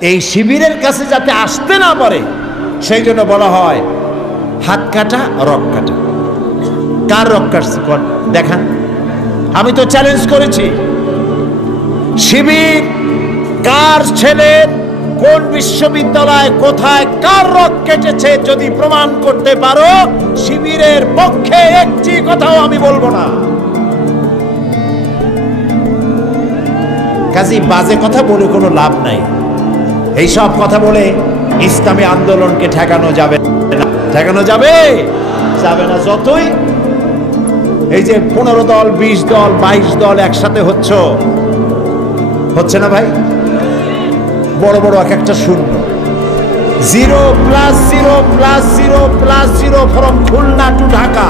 এই শিবিরের কাছে যাতে আসতে না পারে সেই জন্য বলা হয় হাত কাটা রক কাটা। কার রক কাটছে দেখান। আমি তো চ্যালেঞ্জ করেছি, শিবির কার ছেলের কোন বিশ্ববিদ্যালয় কোথায় কার রক কেটেছে যদি প্রমাণ করতে পারো, শিবিরের পক্ষে একটি কথাও আমি বলবো না। কাজী বাজে কথা বলে কোনো লাভ নাই। এই সব কথা বলে ইসলামী আন্দোলনকে ঠেকানো যাবে না। ঠেকানো যাবে যাবে না। যতই এই যে 15 দল 20 দল 22 দল একসাথে হচ্ছে না ভাই, বড় বড় এক একটা শূন্য, 0 + 0 + 0 + 0 from Khulna to Dhaka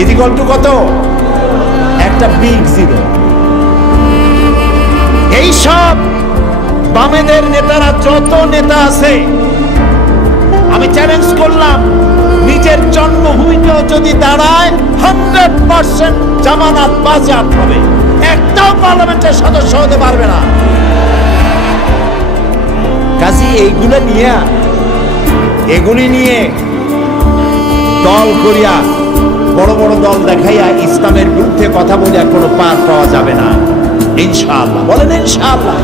equal to কত? একটা বিগ জিরো। এই সব বামেদের নেতারা, যত নেতা আছে, আমি চ্যালেঞ্জ করলাম, নিজের জন্মভূমিতেও যদি দাঁড়ায় 100% জামানত বাজেয়াপ্ত হবে। একটাও পার্লামেন্টের সদস্য হতে পারবে না। কাজী এগুলি নিয়ে দল করিয়া, বড় বড় দল দেখাইয়া ইসলামের বিরুদ্ধে কথা বলিয়া কোনো পার পাওয়া যাবে না ইনশাআল্লাহ। বলেন ইনশাআল্লাহ।